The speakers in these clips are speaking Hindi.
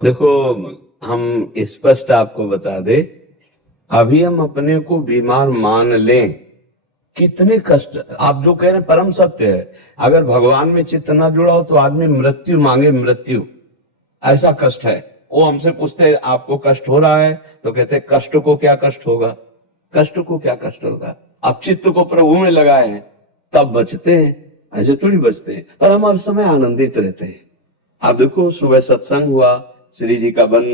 देखो, हम स्पष्ट आपको बता दे, अभी हम अपने को बीमार मान लें, कितने कष्ट आप जो कह रहे हैं परम सत्य है। अगर भगवान में चित्त न जुड़ा हो तो आदमी मृत्यु मांगे, मृत्यु ऐसा कष्ट है। वो हमसे पूछते हैं आपको कष्ट हो रहा है, तो कहते हैं कष्ट को क्या कष्ट होगा, कष्ट को क्या कष्ट होगा। आप चित्त को प्रभु में लगाए हैं तब बचते हैं, ऐसे थोड़ी बचते हैं। पर हम हर समय आनंदित रहते हैं। आप देखो, सुबह सत्संग हुआ, श्री जी का वन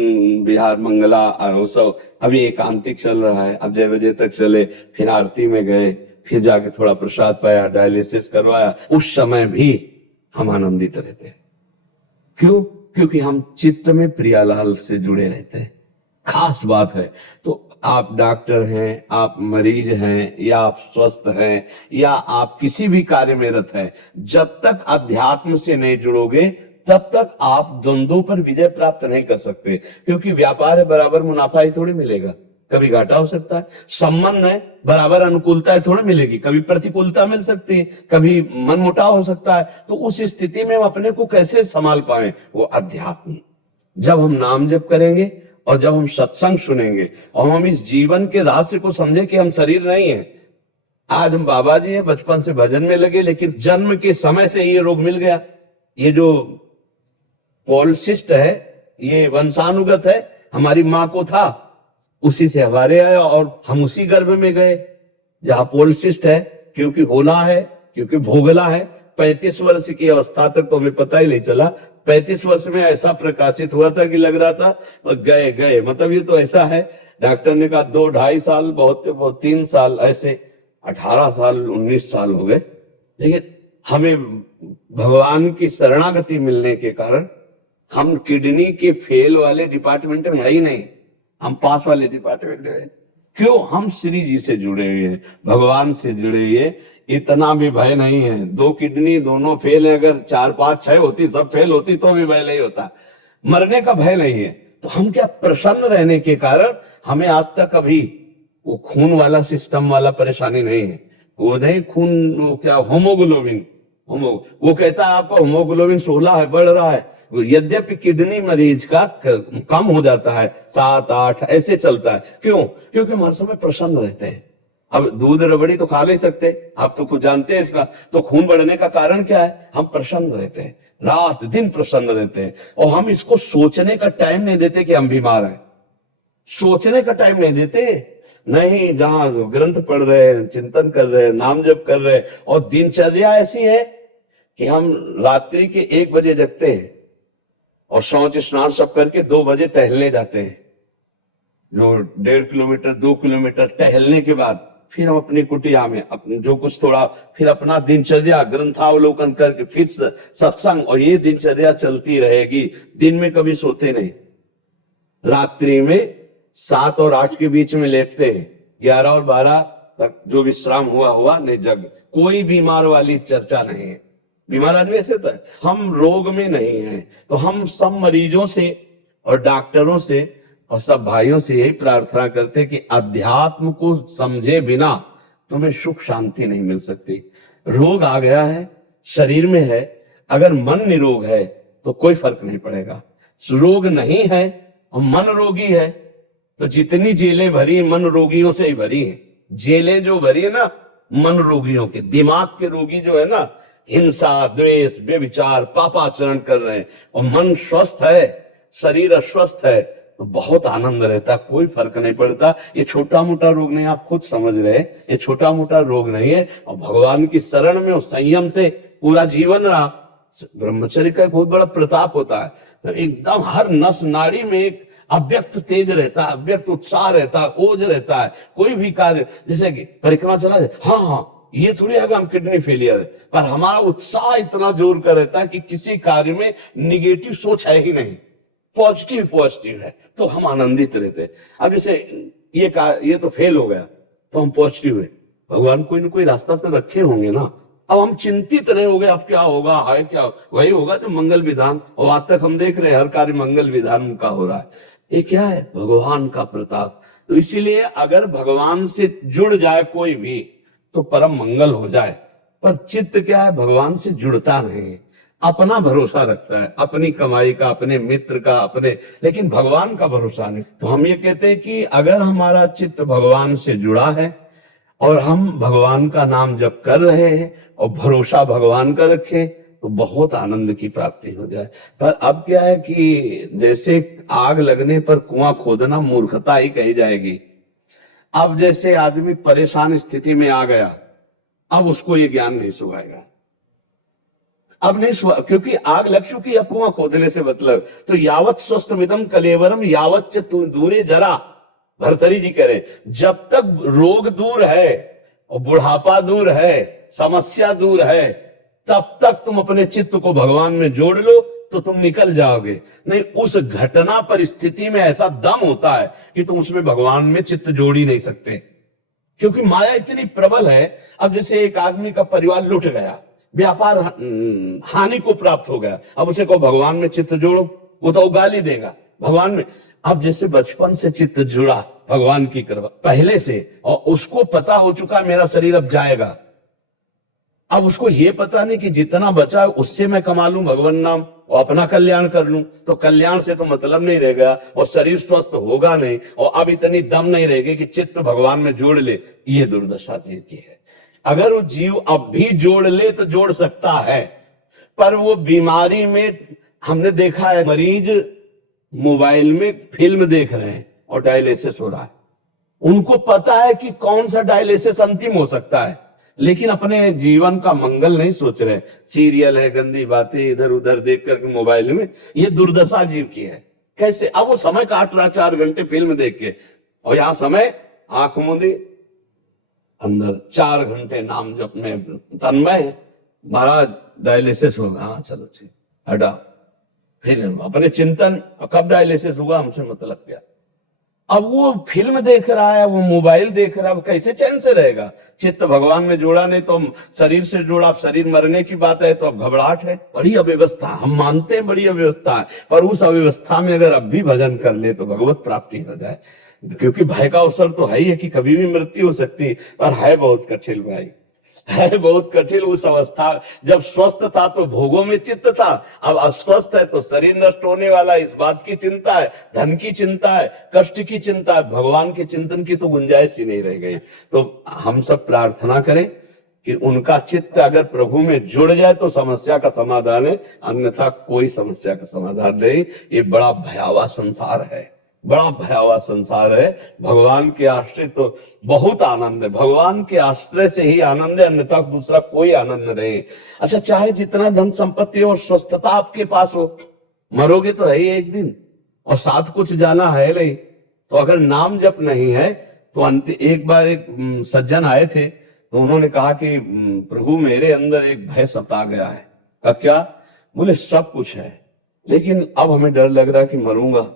विहार मंगला उत्सव अभी एकांतिक चल रहा है, अब 6 बजे तक चले, फिर आरती में गए, फिर जाके थोड़ा प्रसाद पाया, डायलिसिस करवाया, उस समय भी हम आनंदित रहते हैं। क्यों? क्योंकि हम चित्त में प्रियालाल से जुड़े रहते हैं। खास बात है। तो आप डॉक्टर हैं, आप मरीज हैं, या आप स्वस्थ हैं, या आप किसी भी कार्य में रत हैं, जब तक अध्यात्म से नहीं जुड़ोगे तब तक आप द्वंद्वों पर विजय प्राप्त नहीं कर सकते। क्योंकि व्यापार है बराबर मुनाफा ही थोड़ी मिलेगा, कभी घाटा हो सकता है। संबंध है बराबर अनुकूलता थोड़ी मिलेगी, कभी प्रतिकूलता मिल सकती है, कभी मनमुटाव हो सकता है। तो उस स्थिति में हम अपने को कैसे संभाल पाए? वो अध्यात्म। जब हम नाम जप करेंगे और जब हम सत्संग सुनेंगे और हम इस जीवन के रहस्य को समझे कि हम शरीर नहीं है। आज हम बाबा जी हैं, बचपन से भजन में लगे, लेकिन जन्म के समय से ये रोग मिल गया। ये जो पॉलिसिस्ट है ये वंशानुगत है, हमारी माँ को था, उसी से हमारे आया और हम उसी गर्भ में गए जहां पॉलिसिस्ट है। क्योंकि होना है, क्योंकि भोगला है। 35 वर्ष की अवस्था तक तो हमें पता ही नहीं चला। 35 वर्ष में ऐसा प्रकाशित हुआ था कि लग रहा था गए गए, मतलब ये तो ऐसा है। डॉक्टर ने कहा 2-2.5 साल बहुत 3 साल, ऐसे 18 साल 19 साल हो गए। लेकिन हमें भगवान की शरणागति मिलने के कारण हम किडनी के फेल वाले डिपार्टमेंट में है ही नहीं, हम पास वाले डिपार्टमेंट में। क्यों? हम श्री जी से जुड़े हुए हैं, भगवान से जुड़े हुए। इतना भी भय नहीं है। 2 किडनी दोनों फेल है, अगर 4, 5, 6 होती, सब फेल होती तो भी भय नहीं होता। मरने का भय नहीं है। तो हम क्या, प्रसन्न रहने के कारण हमें आज तक अभी वो खून वाला सिस्टम वाला परेशानी नहीं है। वो नहीं खून, वो क्या होमोग्लोबिन, वो कहता है आपका होमोग्लोबिन 16 है, बढ़ रहा है। यद्यपि किडनी मरीज का कम हो जाता है, 7, 8 ऐसे चलता है। क्यों? क्योंकि हम हर समय प्रसन्न रहते हैं। अब दूध रबड़ी तो खा नहीं सकते, आप तो कुछ जानते हैं इसका। तो खून बढ़ने का कारण क्या है? हम प्रसन्न रहते हैं, रात दिन प्रसन्न रहते हैं। और हम इसको सोचने का टाइम नहीं देते कि हम बीमार हैं, सोचने का टाइम नहीं देते। नहीं, जहां ग्रंथ पढ़ रहे हैं, चिंतन कर रहे हैं, नाम जप कर रहे हैं, और दिनचर्या ऐसी है कि हम रात्रि के 1 बजे जगते हैं और शौच स्नान सब करके 2 बजे टहलने जाते हैं। जो 1.5 किलोमीटर 2 किलोमीटर टहलने के बाद फिर हम अपनी कुटिया में अपने जो कुछ थोड़ा, फिर अपना दिनचर्या ग्रंथावलोकन करके फिर सत्संग, और ये दिनचर्या चलती रहेगी। दिन में कभी सोते नहीं, रात्रि में 7 और 8 के बीच में लेटते हैं, 11 और 12 तक जो विश्राम हुआ नहीं, जग कोई बीमार वाली चर्चा नहीं है। बीमार आदमी ऐसे तो है। हम रोग में नहीं हैं। तो हम सब मरीजों से और डॉक्टरों से और सब भाइयों से यही प्रार्थना करते कि अध्यात्म को समझे बिना तुम्हें सुख शांति नहीं मिल सकती। रोग आ गया है, शरीर में है, अगर मन निरोग है तो कोई फर्क नहीं पड़ेगा। रोग नहीं है और मन रोगी है तो जितनी जेलें भरी मन रोगियों से ही भरी है। जेलें जो भरी है ना मन रोगियों के, दिमाग के रोगी जो है ना, हिंसा, द्वेष, व्यभिचार, पापाचरण कर रहे हैं, और मन स्वस्थ है, शरीर अस्वस्थ है, तो बहुत आनंद रहता, कोई फर्क नहीं पड़ता। ये छोटा मोटा रोग नहीं, आप खुद समझ रहे हैं, ये छोटा मोटा रोग नहीं है। और भगवान की शरण में संयम से पूरा जीवन रहा। ब्रह्मचर्य का बहुत बड़ा प्रताप होता है। तो एकदम हर नस नाड़ी में एक अव्यक्त तेज रहता है, अव्यक्त उत्साह रहता है, ओज रहता है। कोई भी कार्य, जैसे कि परिक्रमा चला जाए, हाँ ये थोड़ी है कि हम किडनी फेलियर है, पर हमारा उत्साह इतना जोर का रहता है कि किसी कार्य में निगेटिव सोच है ही नहीं, पॉजिटिव है, तो हम आनंदित रहते हैं। अब जैसे ये तो फेल हो गया तो हम पॉजिटिव है, भगवान कोई ना कोई रास्ता तो रखे होंगे ना। अब हम चिंतित नहीं हो गए अब क्या होगा, है क्या, वही होगा जो मंगल विधान, और आज तक हम देख रहे हैं हर कार्य मंगल विधान का हो रहा है। ये क्या है? भगवान का प्रताप। तो इसीलिए अगर भगवान से जुड़ जाए कोई भी तो परम मंगल हो जाए। पर चित्त क्या है? भगवान से जुड़ता नहीं। अपना भरोसा रखता है, अपनी कमाई का, अपने मित्र का, अपने, लेकिन भगवान का भरोसा नहीं। तो हम ये कहते हैं कि अगर हमारा चित्त भगवान से जुड़ा है और हम भगवान का नाम जप कर रहे हैं और भरोसा भगवान का रखें तो बहुत आनंद की प्राप्ति हो जाए। पर अब क्या है कि जैसे आग लगने पर कुआं खोदना मूर्खता ही कही जाएगी। अब जैसे आदमी परेशान स्थिति में आ गया, अब उसको ये ज्ञान नहीं सुहाएगा, अब नहीं सुहा, क्योंकि आग लग चुकी, अब कुआं खोदने से मतलब। तो यावत स्वस्थमिदम कलेवरम यावत च दूरे जरा, भरतरी जी कह रहे, जब तक रोग दूर है और बुढ़ापा दूर है, समस्या दूर है, तब तक तुम अपने चित्त को भगवान में जोड़ लो तो तुम निकल जाओगे। नहीं, उस घटना परिस्थिति में ऐसा दम होता है कि तुम उसमें भगवान में चित्त जोड़ ही नहीं सकते, क्योंकि माया इतनी प्रबल है। अब जैसे एक आदमी का परिवार लुट गया, व्यापार हानि को प्राप्त हो गया, अब उसे को भगवान में चित्त जोड़ो, वो तो गाली देगा भगवान में। अब जैसे बचपन से चित्त जुड़ा भगवान की कृपा पहले से, और उसको पता हो चुका मेरा शरीर अब जाएगा, अब उसको ये पता नहीं कि जितना बचा उससे मैं कमा लूं भगवान नाम और अपना कल्याण कर लूं, तो कल्याण से तो मतलब नहीं रहेगा और शरीर स्वस्थ होगा नहीं, और अब इतनी दम नहीं रहेगी कि चित्त भगवान में जोड़ ले। ये दुर्दशा जीव की है। अगर वो जीव अब भी जोड़ ले तो जोड़ सकता है, पर वो बीमारी में हमने देखा है मरीज मोबाइल में फिल्म देख रहे हैं और डायलिसिस हो रहा है, उनको पता है कि कौन सा डायलिसिस अंतिम हो सकता है, लेकिन अपने जीवन का मंगल नहीं सोच रहे। सीरियल है, गंदी बातें इधर उधर देख करके मोबाइल में, ये दुर्दशा जीव की है। कैसे? अब वो समय काट रहा 4 घंटे फिल्म देख के, और यहां समय आंख मूंदी अंदर 4 घंटे नाम जप में तन्मय, महाराज डायलिसिस होगा, हाँ चलो ठीक, हटा, फिर अपने चिंतन, कब डायलिसिस हुआ हमसे मतलब क्या। अब वो फिल्म देख रहा है, वो मोबाइल देख रहा है, कैसे चैन से रहेगा? चित्त भगवान में जोड़ा नहीं तो शरीर से जोड़ा, शरीर मरने की बात है तो अब घबराहट है, बड़ी अव्यवस्था। हम मानते हैं बड़ी अव्यवस्था है, पर उस अव्यवस्था में अगर अब भी भजन कर ले तो भगवत प्राप्ति हो जाए, क्योंकि भय का अवसर तो है ही है कि कभी भी मृत्यु हो सकती है, पर है बहुत कठिन भाई, है बहुत कठिन। उस अवस्था जब स्वस्थ था तो भोगों में चित्त था, अब अस्वस्थ है तो शरीर नष्ट होने वाला है, इस बात की चिंता है, धन की चिंता है, कष्ट की चिंता है, भगवान के चिंतन की तो गुंजाइश ही नहीं रह गई। तो हम सब प्रार्थना करें कि उनका चित्त अगर प्रभु में जुड़ जाए तो समस्या का समाधान है, अन्यथा कोई समस्या का समाधान नहीं। ये बड़ा भयावह संसार है, बड़ा भयावह संसार है। भगवान के आश्रय तो बहुत आनंद है, भगवान के आश्रय से ही आनंद है, अन्यथा दूसरा कोई आनंद नहीं। अच्छा, चाहे जितना धन संपत्ति और स्वस्थता आपके पास हो, मरोगे तो है ही एक दिन, और साथ कुछ जाना है नहीं। तो अगर नाम जप नहीं है तो एक बार एक सज्जन आए थे, तो उन्होंने कहा कि प्रभु मेरे अंदर एक भय सता गया है। अब क्या? बोले सब कुछ है, लेकिन अब हमें डर लग रहा है कि मरूंगा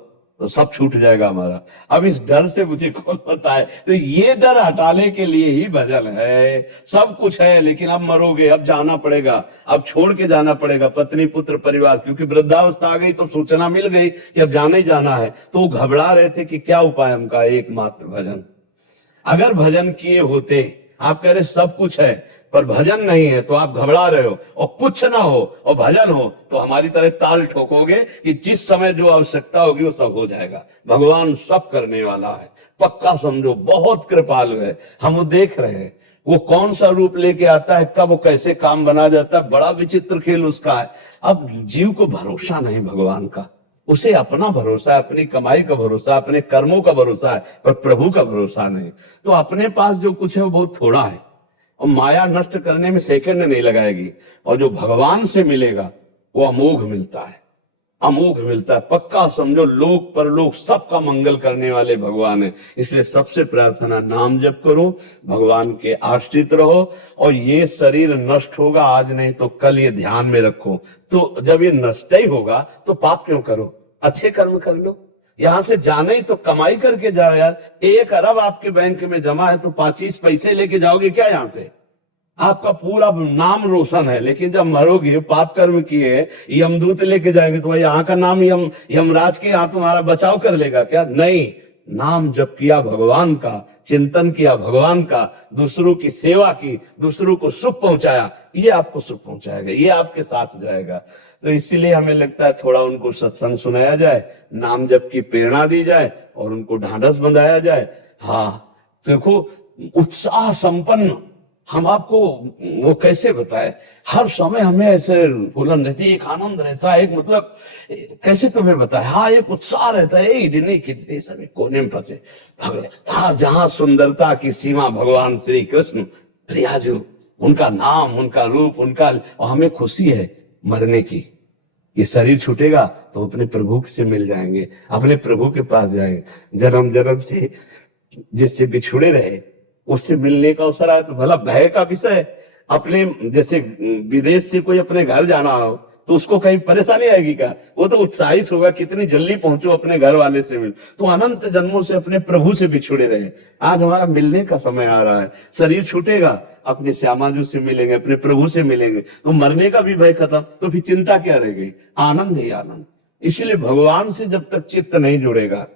तो सब छूट जाएगा हमारा। अब इस डर से मुझे कौन बताए? तो ये डर हटाने के लिए ही भजन है। सब कुछ है लेकिन अब मरोगे, अब जाना पड़ेगा, अब छोड़ के जाना पड़ेगा पत्नी पुत्र परिवार, क्योंकि वृद्धावस्था आ गई तो सूचना मिल गई कि अब जाना ही जाना है। तो वो घबरा रहे थे कि क्या उपाय हमका? एकमात्र भजन। अगर भजन किए होते, आप कह रहे सब कुछ है पर भजन नहीं है, तो आप घबरा रहे हो, और कुछ ना हो और भजन हो तो हमारी तरह ताल ठोकोगे कि जिस समय जो आवश्यकता होगी वो सब हो जाएगा। भगवान सब करने वाला है, पक्का समझो, बहुत कृपालु है। हम वो देख रहे हैं, वो कौन सा रूप लेके आता है, कब वो कैसे काम बना जाता है, बड़ा विचित्र खेल उसका है। अब जीव को भरोसा नहीं भगवान का, उसे अपना भरोसा है, अपनी कमाई का भरोसा, अपने कर्मों का भरोसा है, पर प्रभु का भरोसा नहीं। तो अपने पास जो कुछ है वो बहुत थोड़ा है, और माया नष्ट करने में सेकंड नहीं लगाएगी, और जो भगवान से मिलेगा वो अमोघ मिलता है, अमोघ मिलता है। पक्का समझो, लोक परलोक सबका मंगल करने वाले भगवान है। इसलिए सबसे प्रार्थना, नाम जप करो, भगवान के आश्रित रहो, और ये शरीर नष्ट होगा आज नहीं तो कल, ये ध्यान में रखो। तो जब ये नष्ट ही होगा तो पाप क्यों करो, अच्छे कर्म कर लो। यहां से जाने ही तो कमाई करके जाओ यार। 1 अरब आपके बैंक में जमा है तो 25 पैसे लेके जाओगे क्या यहां से? आपका पूरा नाम रोशन है, लेकिन जब मरोगे, पाप कर्म किए, यमदूत लेके जाएंगे तो यहाँ का नाम यमराज के यहाँ तुम्हारा बचाव कर लेगा क्या? नहीं, नाम जप किया भगवान का, चिंतन किया भगवान का, दूसरों की सेवा की, दूसरों को सुख पहुंचाया, ये आपको सुख पहुंचाएगा, ये आपके साथ जाएगा। तो इसीलिए हमें लगता है थोड़ा उनको सत्संग सुनाया जाए, नाम जप की प्रेरणा दी जाए और उनको ढांढस बंधाया जाए। हाँ देखो, उत्साह संपन्न हम आपको वो कैसे बताए, हर समय हमें ऐसे फूलन रहती है, एक आनंद रहता है, एक मतलब कैसे तुम्हें बताए, हाँ एक उत्साह रहता है, इतनी कितनी सभी कोने में फंसे भगवान। हाँ जहां सुंदरता की सीमा भगवान श्री कृष्ण प्रियाजू, उनका नाम, उनका रूप, उनका, और हमें खुशी है मरने की। ये शरीर छूटेगा तो अपने प्रभु से मिल जाएंगे, अपने प्रभु के पास जाएंगे। जन्म जन्म से जिससे बिछुड़े रहे उससे मिलने का अवसर आया तो भला भय का विषय। अपने जैसे विदेश से कोई अपने घर जाना हो तो उसको कहीं परेशानी आएगी क्या, वो तो उत्साहित होगा कितनी जल्दी पहुंचो अपने घर वाले से मिल। तो अनंत जन्मों से अपने प्रभु से बिछुड़े रहे, आज हमारा मिलने का समय आ रहा है, शरीर छूटेगा अपने श्यामाजू से मिलेंगे, अपने प्रभु से मिलेंगे, तो मरने का भी भय खत्म, तो फिर चिंता क्या रह गई, आनंद ही आनंद। इसलिए भगवान से जब तक चित्त नहीं जुड़ेगा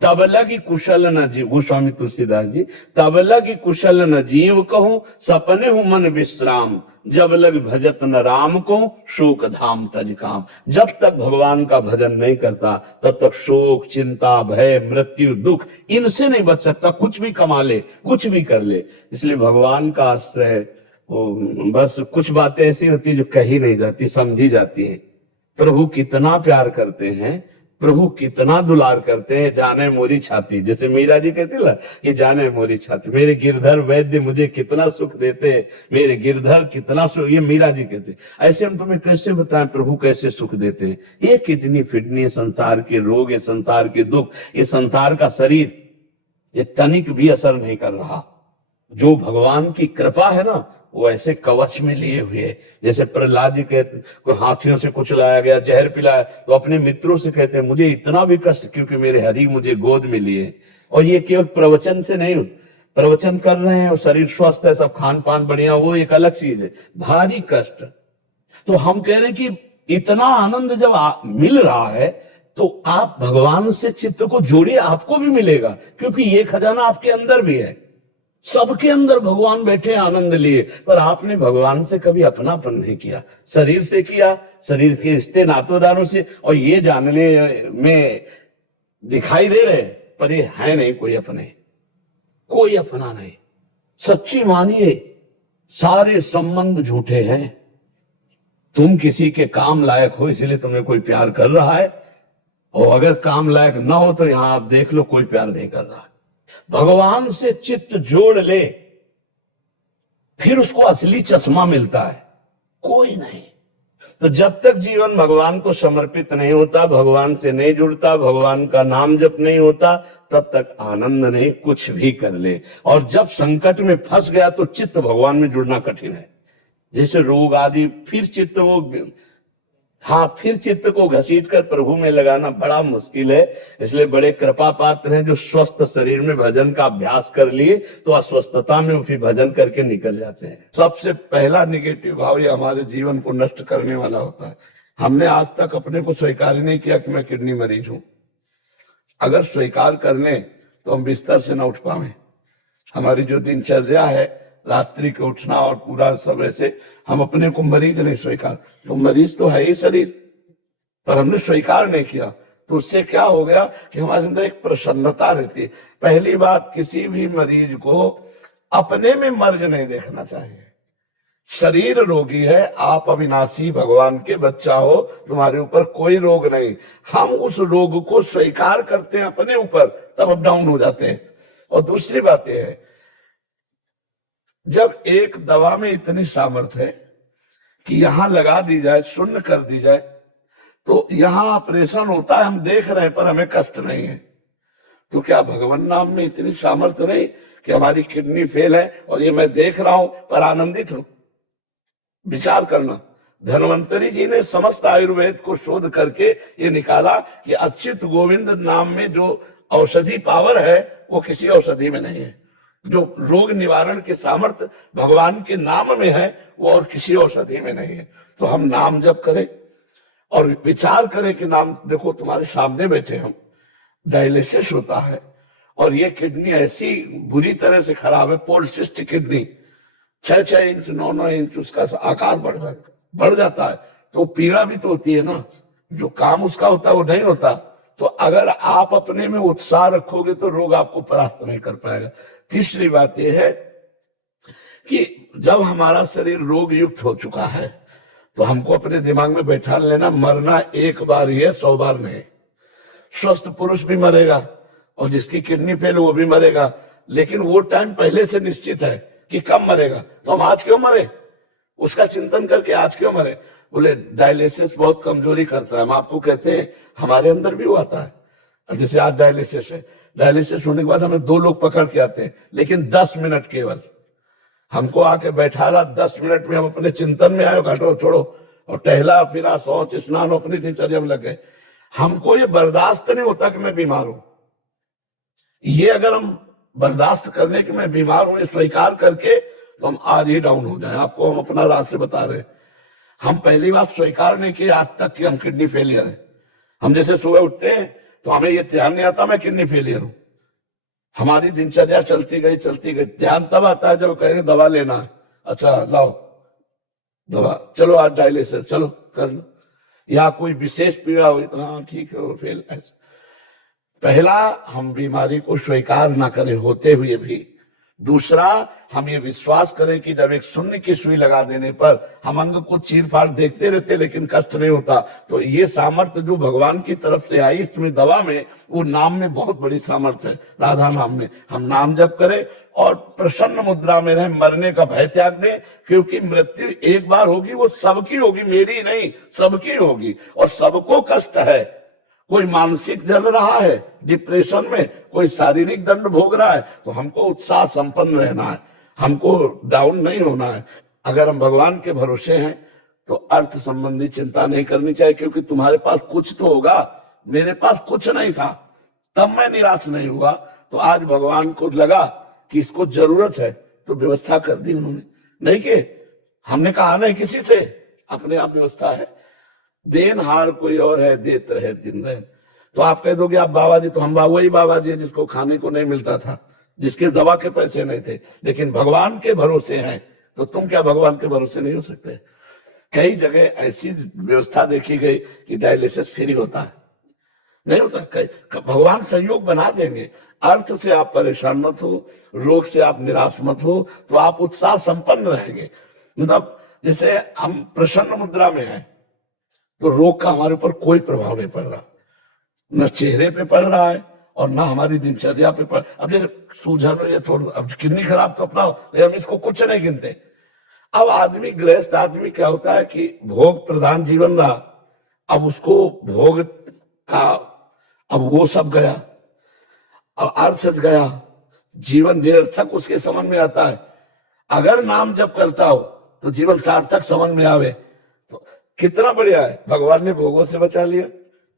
तब लगी कुशल न जीव, गोस्वामी तुलसीदास जी, तब लगी कुशल न जीव कहूं सपने हूं मन विश्राम, जब लग भजत न राम को शोक धाम तज काम। जब तक भगवान का भजन नहीं करता तब तक शोक, चिंता, भय, मृत्यु, दुख इनसे नहीं बच सकता, कुछ भी कमा ले, कुछ भी कर ले। इसलिए भगवान का आश्रय, बस कुछ बातें ऐसी होती जो कही नहीं जाती, समझी जाती है। प्रभु कितना प्यार करते हैं, प्रभु कितना दुलार करते हैं, जाने मोरी छाती, जैसे मीरा जी कहती ना कि जाने मोरी छाती, मेरे गिरधर वैद्य मुझे कितना सुख देते, मेरे गिरधर कितना सुख, ये मीरा जी कहते। ऐसे हम तुम्हें कैसे बताएं प्रभु कैसे सुख देते हैं। ये किडनी फिडनी, संसार के रोग, ये संसार के दुख, ये संसार का शरीर, ये तनिक भी असर नहीं कर रहा। जो भगवान की कृपा है ना, वो ऐसे कवच में लिए हुए, जैसे प्रहलाद जी के को हाथियों से कुछ लाया गया, जहर पिलाया, तो अपने मित्रों से कहते हैं मुझे इतना भी कष्ट क्योंकि मेरे हरि मुझे गोद में लिए। और ये केवल प्रवचन से नहीं, प्रवचन कर रहे हैं और शरीर स्वस्थ है, सब खान पान बढ़िया, वो एक अलग चीज है, भारी कष्ट। तो हम कह रहे हैं कि इतना आनंद जब मिल रहा है तो आप भगवान से चित्त को जोड़िए, आपको भी मिलेगा, क्योंकि ये खजाना आपके अंदर भी है। सबके अंदर भगवान बैठे आनंद लिए, पर आपने भगवान से कभी अपनापन नहीं किया, शरीर से किया, शरीर के रिश्ते नातोदारों से, और ये जानने में दिखाई दे रहे पर ये है नहीं कोई अपने, कोई अपना नहीं। सच्ची मानिए सारे संबंध झूठे हैं। तुम किसी के काम लायक हो इसलिए तुम्हें कोई प्यार कर रहा है, और अगर काम लायक ना हो तो यहां आप देख लो कोई प्यार नहीं कर रहा। भगवान से चित्त जोड़ ले फिर उसको असली चश्मा मिलता है, कोई नहीं। तो जब तक जीवन भगवान को समर्पित नहीं होता, भगवान से नहीं जुड़ता, भगवान का नाम जप नहीं होता, तब तक आनंद नहीं, कुछ भी कर ले। और जब संकट में फंस गया तो चित्त भगवान में जुड़ना कठिन है, जैसे रोग आदि, फिर चित्त वो, हाँ फिर चित्त को घसीट कर प्रभु में लगाना बड़ा मुश्किल है। इसलिए बड़े कृपा पात्र हैं जो स्वस्थ शरीर में भजन का अभ्यास कर लिए तो अस्वस्थता में फिर भजन करके निकल जाते हैं। सबसे पहला निगेटिव भाव ये हमारे जीवन को नष्ट करने वाला होता है। हमने आज तक अपने को स्वीकार नहीं किया कि मैं किडनी मरीज हूं। अगर स्वीकार कर लें तो हम बिस्तर से न उठ पाए। हमारी जो दिनचर्या है, रात्रि के उठना और पूरा समय से, हम अपने को मरीज नहीं स्वीकार, तो मरीज तो है ही शरीर, पर हमने स्वीकार नहीं किया। तो उससे क्या हो गया कि हमारे अंदर एक प्रसन्नता रहती है। पहली बात, किसी भी मरीज को अपने में मर्ज नहीं देखना चाहिए। शरीर रोगी है, आप अविनाशी भगवान के बच्चा हो, तुम्हारे ऊपर कोई रोग नहीं। हम उस रोग को स्वीकार करते हैं अपने ऊपर, तब अप डाउन हो जाते हैं। और दूसरी बात यह है, जब एक दवा में इतनी सामर्थ्य है कि यहां लगा दी जाए, शून्य कर दी जाए, तो यहां ऑपरेशन होता है, हम देख रहे हैं पर हमें कष्ट नहीं है। तो क्या भगवान नाम में इतनी सामर्थ्य नहीं कि हमारी किडनी फेल है और ये मैं देख रहा हूं पर आनंदित हूं? विचार करना। धन्वंतरी जी ने समस्त आयुर्वेद को शोध करके ये निकाला कि अच्युत गोविंद नाम में जो औषधि पावर है वो किसी औषधि में नहीं है। जो रोग निवारण के सामर्थ्य भगवान के नाम में है वो और किसी औषधि में नहीं है। तो हम नाम जप करें और विचार करें कि नाम, देखो तुम्हारे सामने बैठे हम, डायलिसिस होता है और ये किडनी ऐसी बुरी तरह से खराब है, पॉलिसिस्टिक किडनी, 6-6 इंच 9-9 इंच उसका आकार बढ़ जाता है, तो पीड़ा भी तो होती है ना, जो काम उसका होता है वो नहीं होता। तो अगर आप अपने में उत्साह रखोगे तो रोग आपको परास्त नहीं कर पाएगा। तीसरी बात यह है कि जब हमारा शरीर रोग युक्त हो चुका है तो हमको अपने दिमाग में बैठा लेना, मरना एक बार ही है, 100 बार नहीं। स्वस्थ पुरुष भी मरेगा और जिसकी किडनी फेल वो भी मरेगा, लेकिन वो टाइम पहले से निश्चित है कि कब मरेगा। तो हम आज क्यों मरे, उसका चिंतन करके आज क्यों मरे। बोले डायलिसिस बहुत कमजोरी करता है। हम आपको कहते हैं हमारे अंदर भी वो आता है। अब जैसे आज डायलिसिस है, डायलिसिस होने के बाद हमें 2 लोग पकड़ के आते हैं, लेकिन 10 मिनट केवल हमको आके बैठा ला, 10 मिनट में हम अपने चिंतन में आए, घाटो छोड़ो और टहला फिरा, शौच स्नान अपनी दिनचर्या में लग गए। हमको ये बर्दाश्त नहीं होता कि मैं बीमार हूं। ये अगर हम बर्दाश्त करने की मैं बीमार हूं, ये स्वीकार करके, तो हम आज ही डाउन हो जाए। आपको हम अपना रास्ते बता रहे हैं। हम पहली बात स्वीकार नहीं किए आज तक कि हम किडनी फेलियर है। हम जैसे सुबह उठते हैं तो हमें ये ध्यान नहीं आता मैं किडनी फेलियर हूं। हमारी दिनचर्या चलती गई। ध्यान तब आता है जब कहेंगे दवा लेना है, अच्छा लाओ दवा, चलो आज डायलिसिस, चलो कर लो, या कोई विशेष पीड़ा हुई तो हाँ ठीक है वो फेल। ऐसा पहला, हम बीमारी को स्वीकार ना करें होते हुए भी। दूसरा, हम ये विश्वास करें कि जब एक शून्य की सुई लगा देने पर हम अंग को चीर फाड़ देखते रहते लेकिन कष्ट नहीं होता। तो ये सामर्थ्य जो भगवान की तरफ से आई इसमें दवा में, वो नाम में बहुत बड़ी सामर्थ्य है। राधा नाम में हम नाम जप करें और प्रसन्न मुद्रा में रहें, मरने का भय त्याग दें, क्योंकि मृत्यु एक बार होगी, वो सबकी होगी, मेरी नहीं, सबकी होगी और सबको कष्ट है। कोई मानसिक जल रहा है डिप्रेशन में, कोई शारीरिक दंड भोग रहा है, तो हमको उत्साह संपन्न रहना है, हमको डाउन नहीं होना है। अगर हम भगवान के भरोसे हैं तो अर्थ संबंधी चिंता नहीं करनी चाहिए, क्योंकि तुम्हारे पास कुछ तो होगा। मेरे पास कुछ नहीं था तब मैं निराश नहीं हुआ, तो आज भगवान को लगा कि इसको जरूरत है तो व्यवस्था कर दी उन्होंने। नहीं कि हमने कहा नहीं किसी से, अपने आप व्यवस्था है। देनहार कोई और है, देत रहे दिन रहे। तो आप कह दोगे आप बाबा जी, तो हम वही बाबा जी जिसको खाने को नहीं मिलता था, जिसके दवा के पैसे नहीं थे, लेकिन भगवान के भरोसे हैं। तो तुम क्या भगवान के भरोसे नहीं हो सकते। कई जगह ऐसी व्यवस्था देखी गई कि डायलिसिस फ्री होता है, नहीं होता। भगवान सहयोग बना देंगे। अर्थ से आप परेशान मत हो, रोग से आप निराश मत हो, तो आप उत्साह संपन्न रहेंगे। मतलब जैसे हम प्रसन्न मुद्रा में हैं तो रोग का हमारे ऊपर कोई प्रभाव नहीं पड़ रहा, न चेहरे पे पड़ रहा है और न हमारी दिनचर्या पे पड़। अब ये सूजन ये थोड़ा, अब किडनी खराब तो अपना, हम इसको कुछ नहीं गिनते। अब आदमी, गृहस्थ आदमी क्या होता है कि भोग प्रधान जीवन रहा, अब उसको भोग का, अब वो सब गया, अब अर्थ गया, जीवन निरर्थक उसके समझ में आता है। अगर नाम जप करता हो तो जीवन सार्थक समझ में आवे, तो कितना बढ़िया है। भगवान ने भोगों से बचा लिया।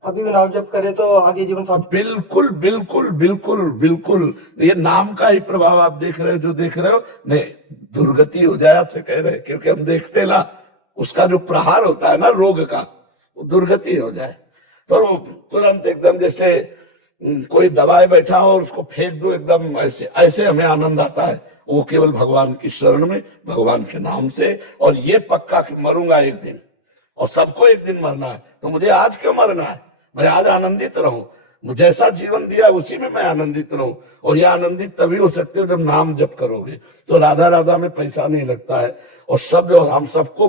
अभी में नाम जप करे तो आगे जीवन सार्थक। बिल्कुल बिल्कुल बिल्कुल बिल्कुल, ये नाम का ही प्रभाव आप देख रहे हो, जो देख रहे हो। नहीं, दुर्गति हो जाए आपसे कह रहे, क्योंकि हम देखते ना, उसका जो प्रहार होता है ना रोग का, वो दुर्गति हो जाए तो वो तुरंत एकदम जैसे कोई दवाई बैठा हो और उसको फेंक दो, एकदम ऐसे ऐसे हमें आनंद आता है। वो केवल भगवान की शरण में, भगवान के नाम से। और ये पक्का कि मरूंगा एक दिन, और सबको एक दिन मरना है, तो मुझे आज क्यों मरना है। मैं आज आनंदित रहूं, मुझे जैसा जीवन दिया उसी में मैं आनंदित रहूं। और यह आनंदित तभी हो सकते हो जब नाम जप करोगे। तो राधा राधा में पैसा नहीं लगता है, और सब हम सबको